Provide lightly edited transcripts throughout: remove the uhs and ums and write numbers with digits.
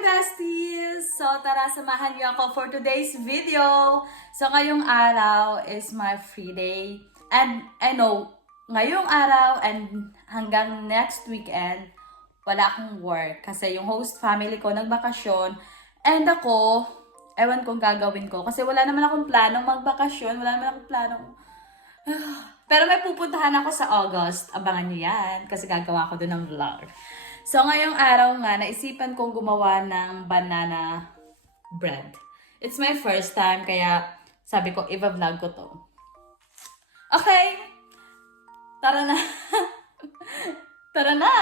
besties! So tara, samahan niyo ako for today's video. So ngayong araw is my free day. And I know, ngayong araw and hanggang next weekend, wala akong work. Kasi yung host family ko nagbakasyon. And ako, ewan kong gagawin ko. Kasi wala naman akong planong magbakasyon. Wala naman akong planong... Pero may pupuntahan ako sa August. Abangan niyo yan. Kasi gagawa ko doon ng vlog. So, ngayong araw nga, naisipan kong gumawa ng banana bread. It's my first time, kaya sabi ko, i-vlog ko to. Okay! Tara na! Tara na!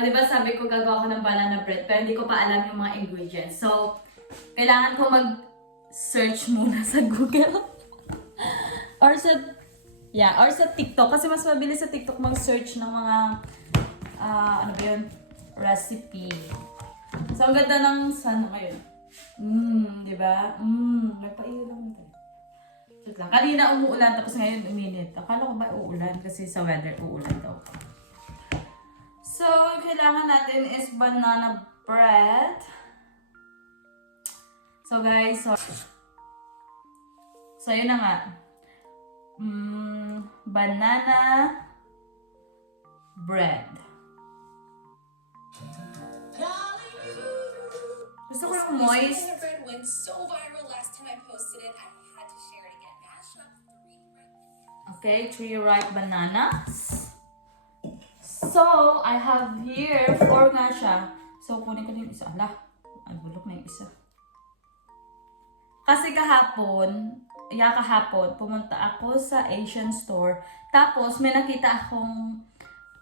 Diba sabi ko gagawa ko ng banana bread, pero hindi ko pa alam yung mga ingredients. So, kailangan ko mag-search muna sa Google. or sa TikTok. Kasi mas mabilis sa TikTok mag-search ng mga, ano ba yun? Recipe. So, ang ganda ng sun ngayon. Diba? May paiyo lang ito. Lang. Kanina umuulan, tapos ngayon uminit. Akala ko ba uulan? Kasi sa weather, uulan daw. So, kailangan natin is banana bread. So, guys, so yun na nga. Banana bread. Gusto ko yung moist. Banana bread went so viral last time I posted it, I had to share it again. Mash up 3 ripe. Okay, 3 ripe bananas. So, I have here 4 nga siya. So, kunin ko yung isa. Ala, ang bulok na yung isa. Kasi kahapon, pumunta ako sa Asian store. Tapos, may nakita akong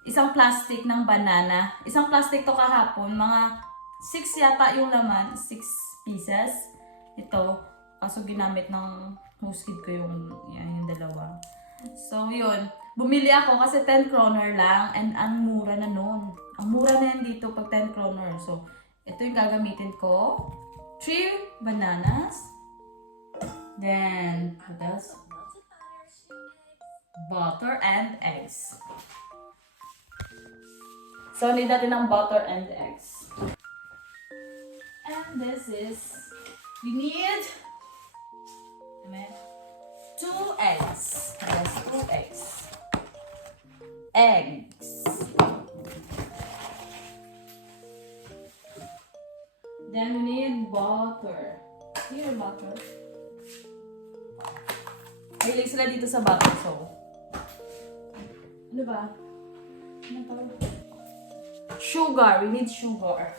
isang plastic ng banana. Isang plastic to kahapon. Mga 6 yata yung laman. 6 pieces. Ito. Kaso ginamit ng host kid ko yung dalawa. So, yun. Bumili ako kasi 10 kroner lang and ang mura na nun. Ang mura na yan dito pag 10 kroner. So, ito yung gagamitin ko. 3 bananas. Then, what else? Butter and eggs. So, need natin ng butter and eggs. And this is, we need 2 eggs. Yes, 2 eggs. Eggs. Then we need butter. Here, butter. Mahilig sila dito sa butter, so. Ano ba? Ano to? Sugar. We need sugar.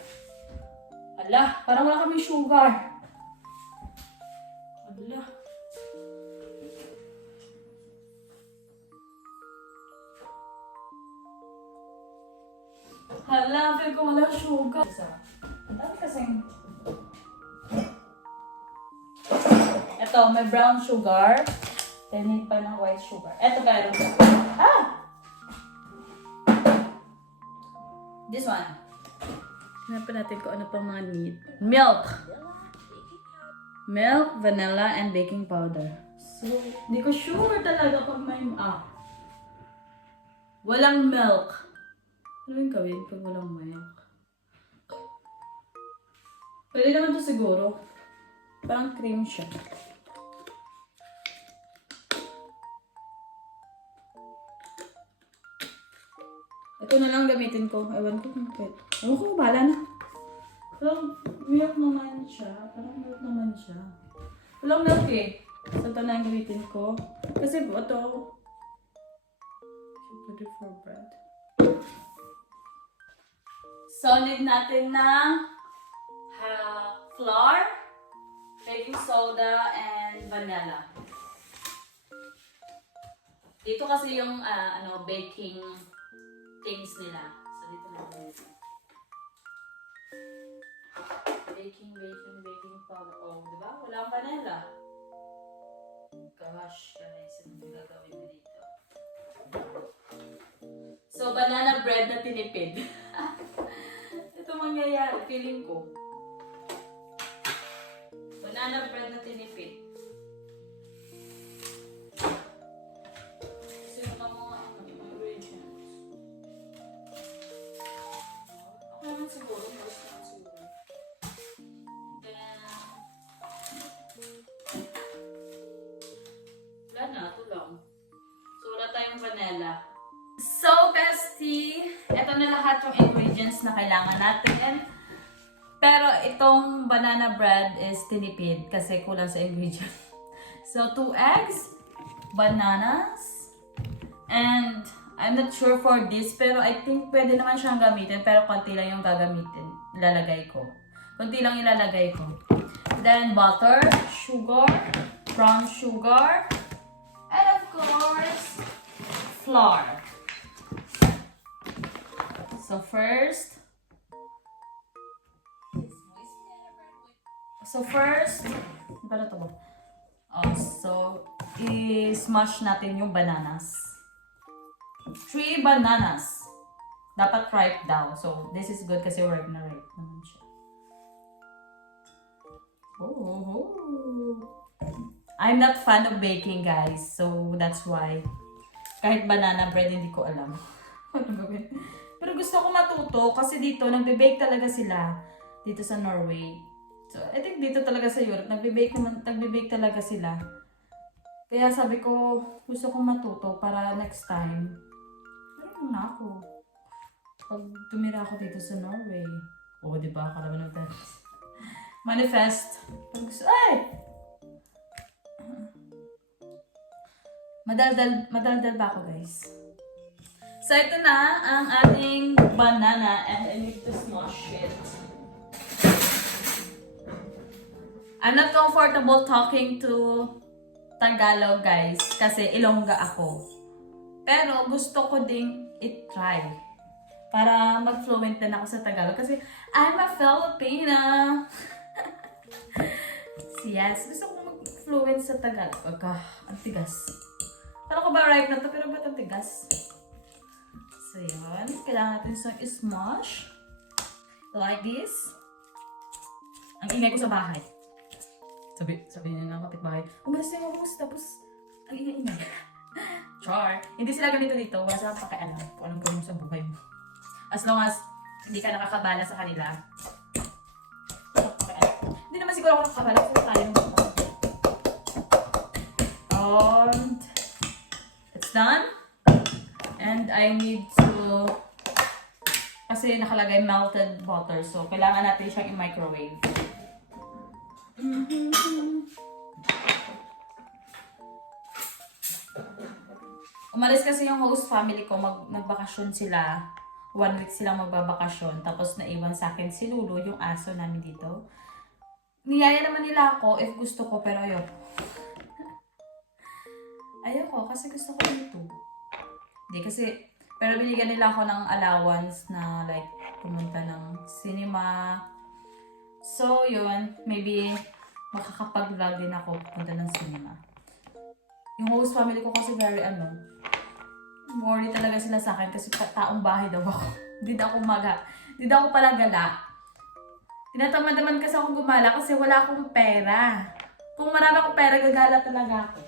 Ala, parang wala kami sugar. Ala. Hala, feel ko wala sugar. Ang dami kasing... Ito, may brown sugar. Then, need pa ng white sugar. Ito meron ka. This one. Hanapin natin kung ano pa mga need. Milk. Milk, vanilla, and baking powder. So, hindi ko sure talaga pag may... Walang milk. Ano yung gawin pag walang milk? Pwede naman to siguro. Parang cream siya. Ito na lang gamitin ko. Ewan ko kung pwede. Ewan ko, bahala na. Parang milk naman siya. Walang milk eh. So ito na lang gamitin ko. Kasi ito, pwede for bread. So, need natin ng flour, baking soda, and vanilla. Dito kasi yung baking things nila. So, dito na dito. Baking powder. Oh, diba? Wala ang vanilla. Gosh, guys, ano yung gagawin na dito? So, banana bread na tinipid. Ito mangyayari, feeling ko. Banana bread na tinipid. lahat yung ingredients na kailangan natin. Pero itong banana bread is tinipid kasi kulang sa ingredients. So, 2 eggs, bananas, and I'm not sure for this, pero I think pwede naman siyang gamitin, pero konti lang yung gagamitin. Ilalagay ko. Konti lang ilalagay ko. Then, butter, sugar, brown sugar, and of course, flour. So, first, ano to ba? So, i-smash natin yung bananas. 3 bananas. Dapat ripe daw. So, this is good kasi ripe na ripe naman siya. Oh. I'm not fan of baking, guys. So, that's why. Kahit banana bread, hindi ko alam. Pero gusto ko matuto kasi dito, nagbe-bake talaga sila. Dito sa Norway. So, I think dito talaga sa Europe, nagbe-bake talaga sila. Kaya sabi ko, gusto kong matuto para next time. Meron na ako. Pag tumira ako dito sa Norway. Oo, diba? Kalaban natin. Manifest. Pag gusto, ay! Madaldal ba ako, guys? So, ito na ang ating banana and I need to smash it. I'm not comfortable talking to Tagalog, guys, kasi Ilongga ako. Pero gusto ko ding i-try para mag-fluent din ako sa Tagalog kasi I'm a Filipina. Yes, gusto ko mag-fluent sa Tagalog. Ang tigas. Pero ko ba ripe na to, pero ba't ang tigas? So, yun. Kailangan natin itong smash. Like this. Ang ingay ko sa bahay. Sabi niya ng kapitbahay, umalis na yung host, tapos ang ingay-ingay. Char. Hindi sila ganito dito. Wala silang pakialam kung anong gawin mo sa buhay mo. As long as hindi ka nakakabala sa kanila. Hindi naman siguro ako nakakabala kasi tayo ng buhay. And it's done. And I need to, kasi nakalagay melted butter. So, kailangan natin siyang i-microwave. Umalis kasi yung host family ko, nagbakasyon sila. 1 week silang magbabakasyon. Tapos naiwan sa akin si Lulu, yung aso namin dito. Niyaya naman nila ako if gusto ko, pero ayoko. Ayoko kasi gusto ko dito. Hindi kasi, pero binigyan nila ako ng allowance na like pumunta ng cinema. So, yun, maybe makakapag-vlog din ako punta ng cinema. Yung host family ko kasi very worry talaga sila sa akin kasi taong bahay daw ako. Hindi daw ako pala gala. Tinatamad-tamad kasi akong gumala kasi wala akong pera. Kung marami akong pera, gagala talaga ako.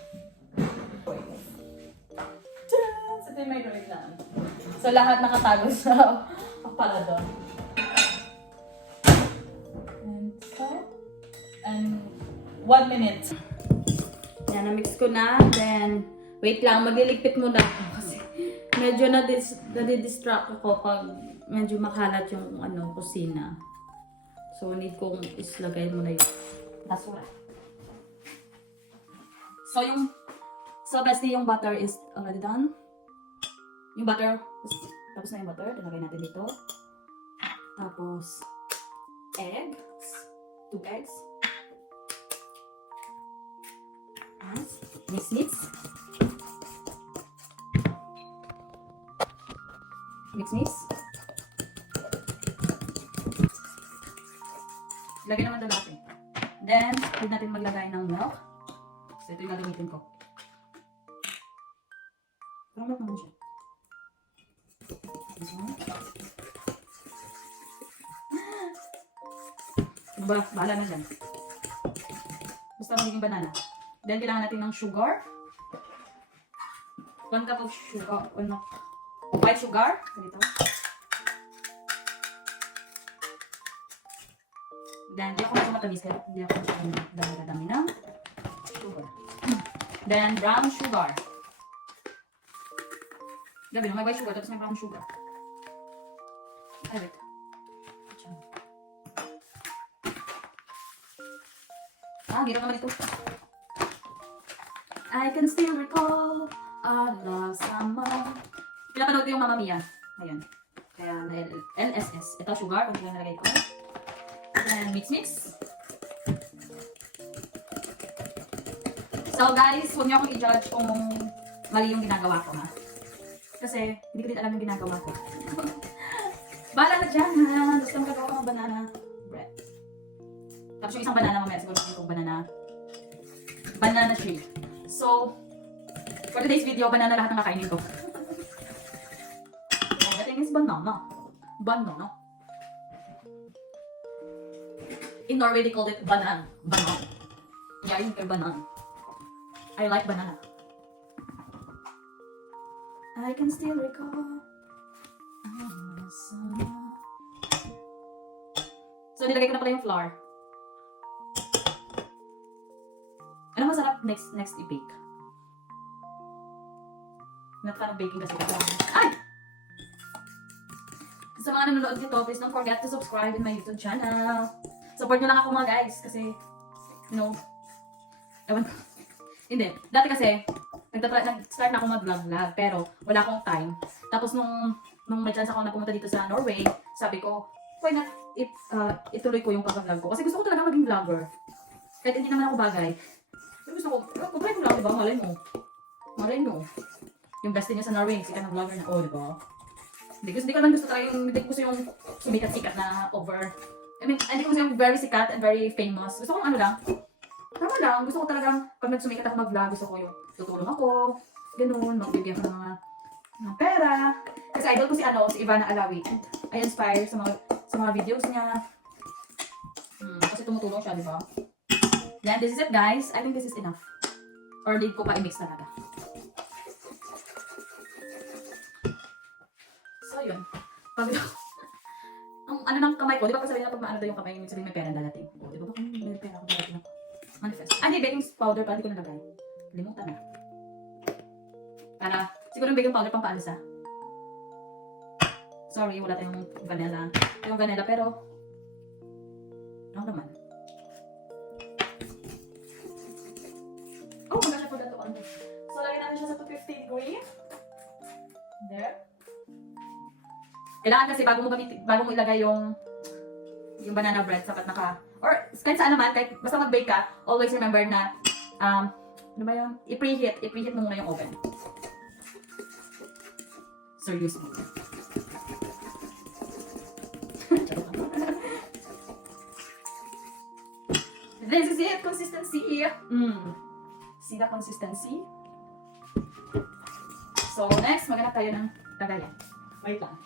Sa team may lang. So, lahat nakatago sa aparador. And 1 minute. Yan, na-mix ko na. Then, wait lang, magliligpit muna ako kasi medyo nadidistract ako pag medyo makalat yung kusina. So, need kong islagay muna yung basura. So, basically, yung butter is already done. Yung butter, tapos na yung butter. Ilagay natin dito. Tapos, eggs. 2 eggs. Mix. Ilagay naman doon natin. Then, pwede natin maglagay ng milk. So, ito yung gagamitin ko. Parang milk naman siya. This one. Bahala na dyan. Basta magiging banana. Then, kailangan natin ng sugar. 1 cup of sugar. White sugar. Ganito. Then, hindi ako matamis kaya hindi ako dami ng sugar. Then, brown sugar. Gabi, may white sugar tapos may brown sugar. Ay, wait. Hirap naman ito. I can still recall our love summer. Pinapanood ko yung Mamma Mia. Ayan. Kaya LSS. Ito, sugar. Kung sila nalagay ko. And mix. So guys, huwag niyo akong i-judge kung mali yung ginagawa ko, ha? Kasi hindi ko din alam yung ginagawa ko. Bahala na dyan, ha? Gusto mo gagawa ko ng banana bread. Tapos yung isang banana mamaya, siguro yung banana shake. So, for today's video, banana lahat ng kakainin ko. The thing is banana. Banana. In Norway, they call it banan. Banan. Yeah, yung banan. I like banana. I can still recall. So, nilagay ko na pala yung flour. Ano masarap next i-bake? Not fan of baking kasi. Ay! Sa mga nanonood nito, please don't forget to subscribe in my YouTube channel. Support nyo lang ako mga guys kasi, ewan ko. Hindi. Dati kasi, nag-start na ako mag-vlog, pero wala akong time. Tapos nung may chance ako na pumunta dito sa Norway, sabi ko, why not ituloy ko yung pag-vlog ko? Kasi gusto ko talaga maging vlogger. Kahit hindi naman ako bagay. Pero gusto ko, try ko lang, diba? Malay mo. Yung best niya sa Norway, sikat na vlogger na, diba? Hindi ko naman gusto talaga hindi ko gusto yung sumikat-sikat na over. Hindi ko gusto yung very sikat and very famous. Gusto ko ano lang, tama lang, gusto ko talagang pag nagsumikat ako mag-vlog, gusto ko yung tutulong ako, ganun, magbibigyan ko ng mga pera. Kasi idol ko si Ivana Alawi. I inspire sa mga videos niya. Kasi tumutulong siya, di ba? Then, this is it guys. I think this is enough. Or need ko pa i-mix talaga. So, yun. Ang ano ng kamay ko, di ba pag sabihin na pag maano daw yung kamay, sabihin may pera dalating. Di ba kung may pera ako dalating ako? Manifest. Di, baking powder pa, hindi ko nalagay. Limutan na. Siguro yung baking powder pang paalis, ha? Sorry, wala tayong vanilla. Tayong vanilla, pero ano naman? Oh, my gosh, I forgot to on this. So, lagyan natin siya sa 250 degree. There. Kailangan kasi bago mo ilagay yung banana bread, sapat or kahit saan naman, kahit basta mag-bake ka, always remember na, ano ba yung, i-preheat mo muna yung oven. Seriously. This is it, consistency. See the consistency? So, next, maghanap tayo ng lagayan. Wait lang.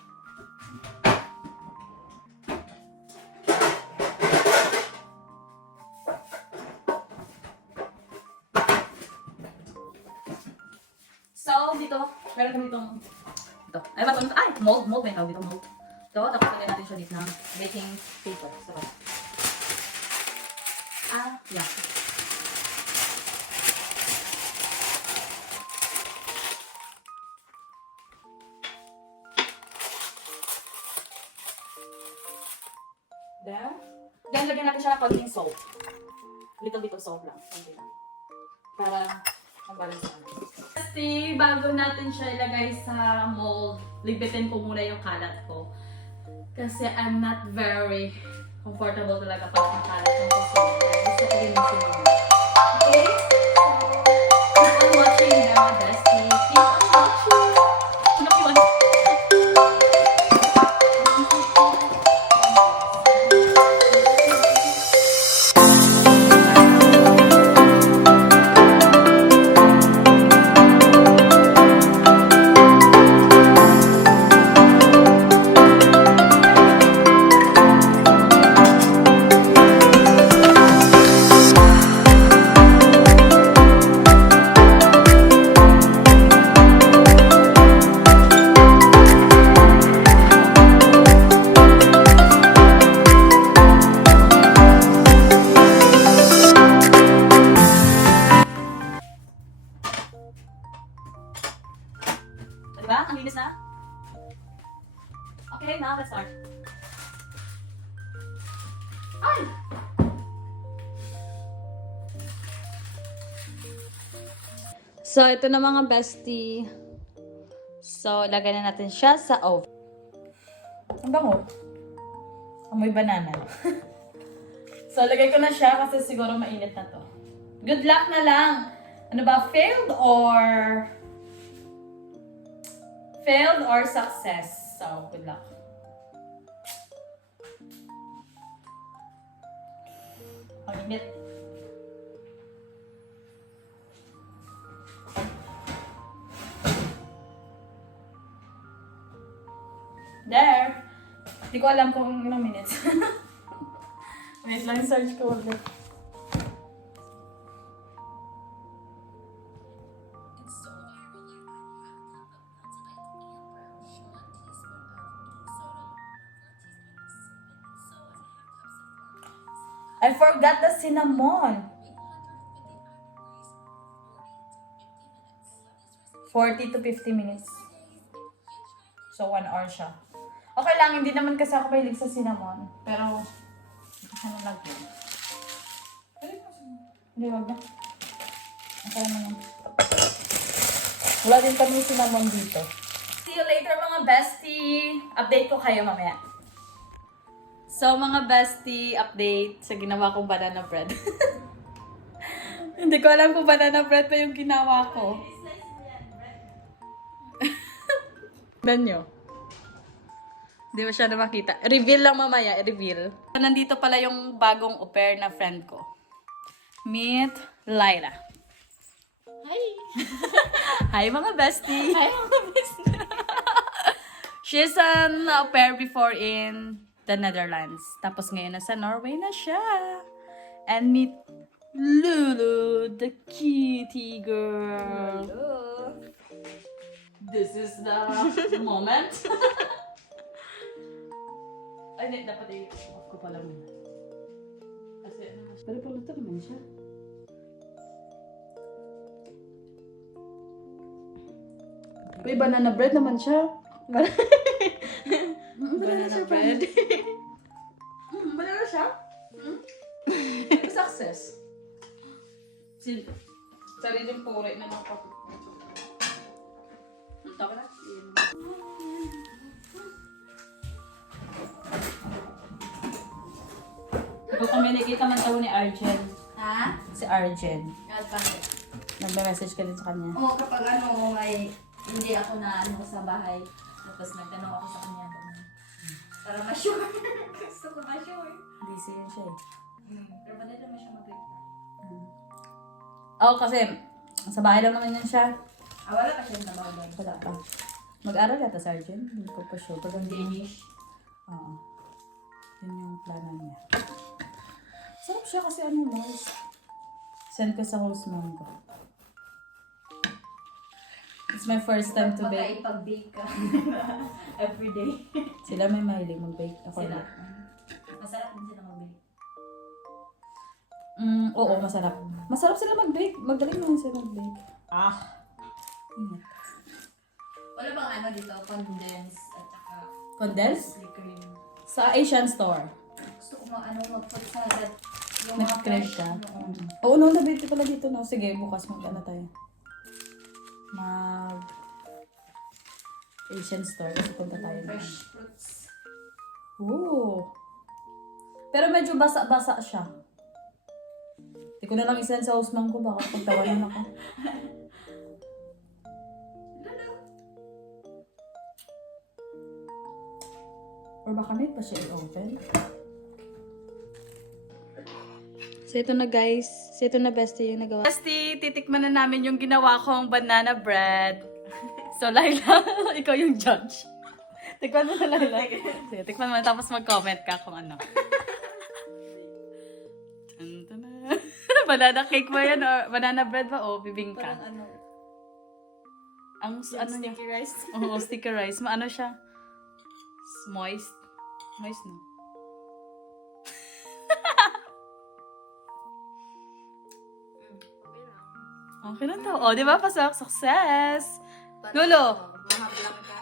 So, dito, meron kami itong mold ba yung tawag dito, mold. Ito, tapos lagyan natin siya dito ng baking paper. Sarap. Yeah. There. Then, lagyan natin siya ng konting salt. Little bit of salt lang. Okay lang. Para mag-balance natin. Kasi bago natin siya ilagay sa mold, libitin ko muna yung kalat ko. Kasi I'm not very comfortable talaga pag makalat yung kusin. Gusto ko yung kusin. Okay? So, keep on watching now, bestie. Keep on watching. Ano ko yun? Diba? Ang linis na? Okay, now let's start. So, ito na mga bestie. So, lagay na natin siya sa oven. Ang bango. Amoy banana. So, lagay ko na siya kasi siguro mainit na to. Good luck na lang. Ano ba? Failed or success. So, good luck. Ang init. There. Hindi ko alam kung ilang minutes. Wait lang, search ko ulit. It's so viral that I have a cup of melted ice, 1 teaspoon of soda, 1 4 teaspoons of cinnamon, 1 cup of flour, 350 I forgot the cinnamon. 40 to 50 minutes. So, 1 hour siya. Okay lang, hindi naman kasi ako mahilig sa cinnamon. Pero, ano lang yun. Hindi, wag na. Okay naman. Wala din kami cinnamon dito. See you later mga bestie! Update ko kayo mamaya. So, mga bestie, update sa ginawa kong banana bread. Hindi ko alam kung banana bread pa yung ginawa ko. Tignan nyo. Hindi masyado makita. Reveal lang mamaya, reveal. Nandito pala yung bagong au pair na friend ko. Meet Lyra. Hi! Hi mga bestie! Hi mga bestie! She's an au pair before in the Netherlands. Tapos ngayon nasa Norway na siya. And meet Lulu, the cutie girl. Hello! This is the moment. Ay, hindi. Dapat i-off ko pala muna. Kasi ano mas... Pero paluto naman siya. May banana bread naman siya. Banana bread. Banana siya? Success. Sariling puri na ng kapit. Taka na. Ito kami nakita man tayo ni Arjen. Ha? Si Arjen. Yan, bakit? Nagme-message ka din sa kanya. Oo, kapag ano, may hindi ako na ano sa bahay. Tapos nagtanong ako sa kanya. Para ma-sure. Gusto ko ma-sure. Busy yun siya eh. Pero madali naman siya mag-reply. Oo, kasi sa bahay lang naman yan siya. Wala pa siya na bagay. Wala pa. Mag-aral yata sa Arjen. Hindi ko pa sure. Pag Danish. Oo. Yun yung plano niya. Sarap siya kasi ano, moist. Send ko sa host mom ko. It's my first time to Baka bake. ipag-bake ka. Everyday. Sila may mahilig mag-bake. Ako Sila. na. Masarap din sila mag-bake. Oo, masarap. Masarap sila mag-bake. Magaling naman sila mag-bake. Ingat. Wala bang ano dito? Condensed at saka Condensed? cream. Sa Asian store. Gusto ko mag-put salad. Yung mga Nag-crave fresh. ka? Oo. Oo, no, nabiti pala dito, no. Sige, bukas mag-ano tayo. Asian store. Kasi punta tayo. Fresh fruits. Oo. Pero medyo basa-basa siya. Hindi ko na lang isend sa housemang ko. Baka pagtawanan ako. Or baka may pa siya i-open. So ito na guys. So ito na bestie yung nagawa. Bestie, titikman na namin yung ginawa kong banana bread. So Laila, ikaw yung judge. Tikman mo na Laila. Sige, tikman mo na tapos mag-comment ka kung ano. Tantana. Banana cake ba yan? Or banana bread ba? O bibingka? Parang ano, Ang ano niya? sticky rice. Oo, sticky rice. Maano siya? Moist. Moist, no? Okay na to. O, di ba? Pasok. Success! Lolo! Mahablang ka.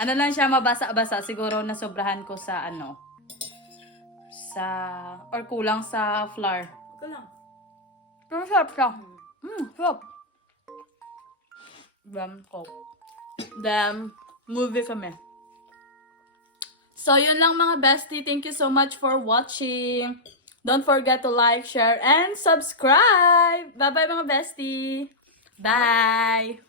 Ano lang siya, mabasa-basa. Siguro nasobrahan ko sa ano. or kulang sa flour. Okay lang. Pero sarap siya. Sarap. Then, Coke. Then, movie kami. So, yun lang mga bestie. Thank you so much for watching. Don't forget to like, share, and subscribe. Bye-bye mga bestie. Bye!